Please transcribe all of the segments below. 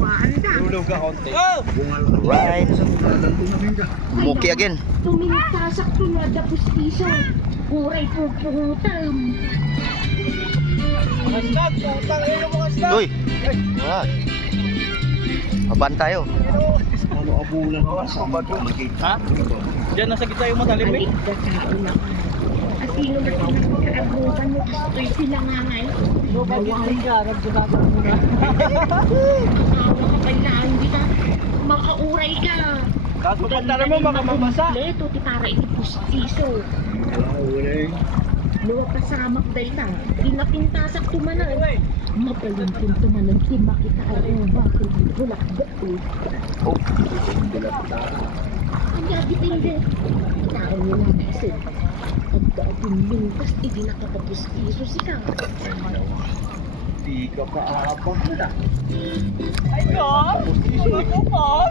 Tulog ka konti. Right. Muki again. Tumintasak tunada pustiso. Uray po puhutam. Kasnag, putang ino mo kasnag. Uy. Ah. Maban tayo. Ano abulan ka sa bago? Ha? Diyan nasa gitna yung matalim eh. At sino na pinagkaabutan mo? Gusto'y sila nga ngayon. Bawahin ka, nagdabagay mo na. Makawa ka kailangan hindi ka makauray ka. Kaso pagtara mo baka mabasa. Leto, ti para iti pustiso. Luwa pa sa magdayta. Pinapintasak tumanan. Mapalimpin tumanan. Di makita aruba. Bulak gato. Oh. Ang gabi hindi. Tao mo lang kasi. Pagkaating tas hindi nakakapustiso sika. Di ka pa abang na. Ay ko! Ako po!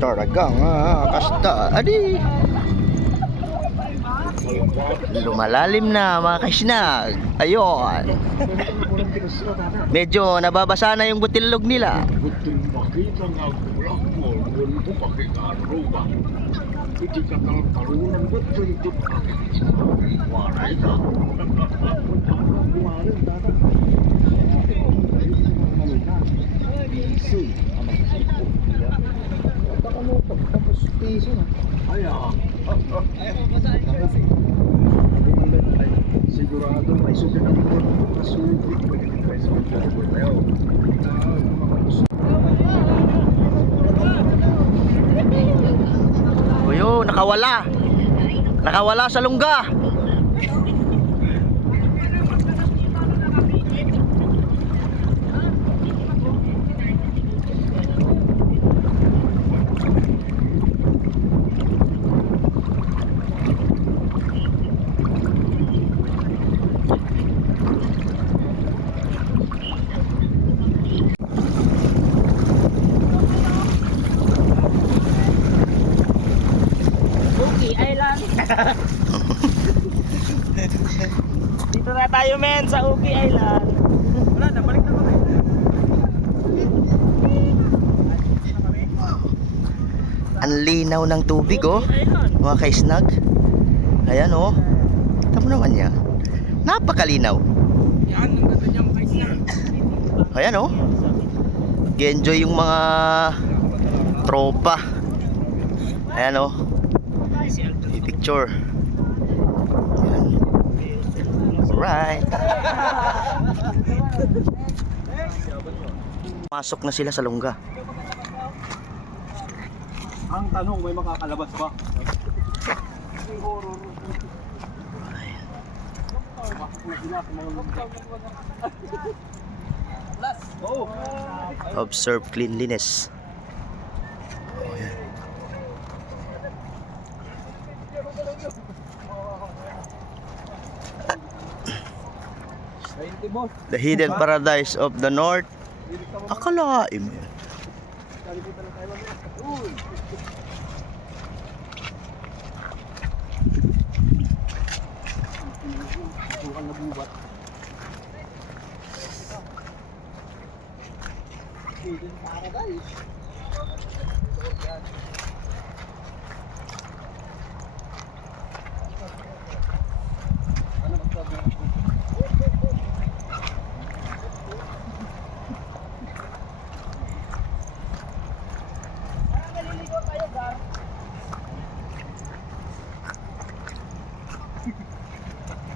Talagang kasta. Adi. Lumalalim na mga kasinag. Ayun. Medyo nababasa na yung butilog nila. Betul makita nga kulang mo, mundo pakikaruba. Hindi ka karunan betul itu waray ka. Sigurado may sugat ang mundo. Masugit pwede tayo sa tayo. Uyo, nakawala. Nakawala sa lungga. Dito na tayo men sa Uki Island. Wala na, balik na kami. Ang linaw ng tubig oh. Mga kaisnag. Ayan oh. Kita mo naman yan. Napakalinaw. Yan, ang ganda niya mga isnag. Ayan oh. Enjoy yung mga tropa. Ayan oh. Picture. Ayan. Alright. Pasok na sila sa lungga. Ang tanong, may makakalabas ba? Observe cleanliness. The hidden paradise of the north. Akalain mo yan.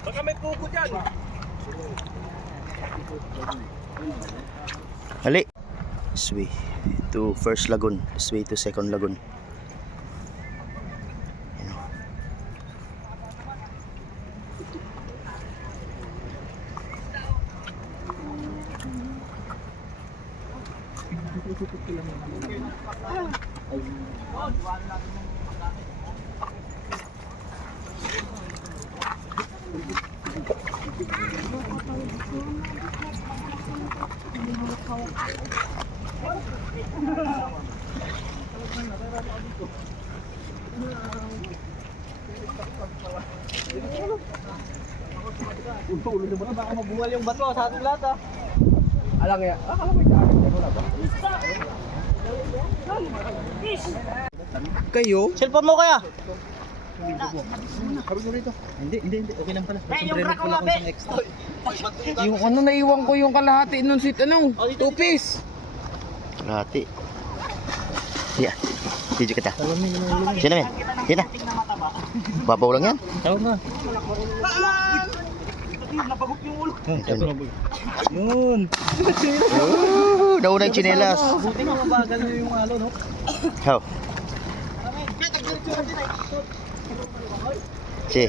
Baka may pugo dyan. Hali. This way to first lagoon. This way to second lagoon. Ayan o. Baka mabuwal yung bato sa ating lahat ah. Alang ya. Akala mo yung daan. Wala ba? Kayo? Cellphone mo kaya? Hindi. Okay lang pala. Sombrero pala ko isang extra. Yung ano, naiwan ko yung kalahati nun si ano, 2 piece. Kalahati. Iya. Video kita. Sino men? Sino? Babaw lang yan. Tawag nga. Yun. Nauna yung chinelas. Buti nga mabagal na yung alo, no? How? Si.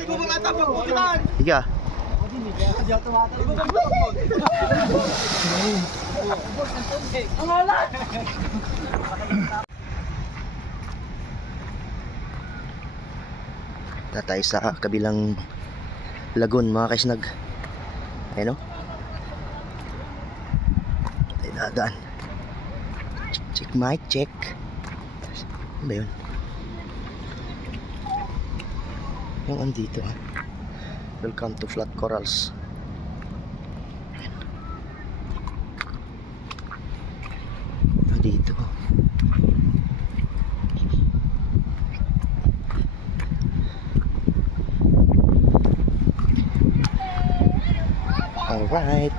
Higa. Tatay sa kabilang lagoon mga kaisnag. Ayun o. Tayo dadaan. Check mic check. Ano ba yun? Yung andito ha. Welcome to Flat Corals. Dito. All right.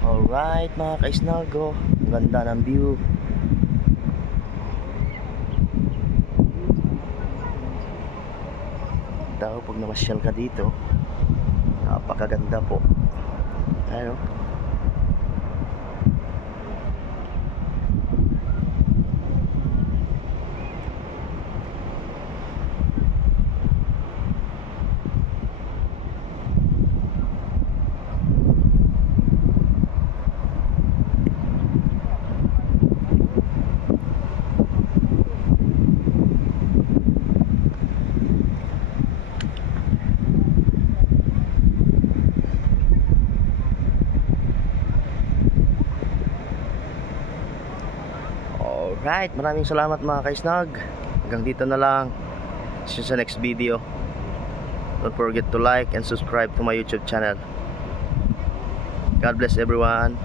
Alright mga kaisnago, ang ganda ng view. Daw pag namasyal ka dito, napakaganda po. Ano? Alright, maraming salamat mga kaisnag. Hanggang dito na lang. See you sa next video. Don't forget to like and subscribe to my YouTube channel. God bless everyone.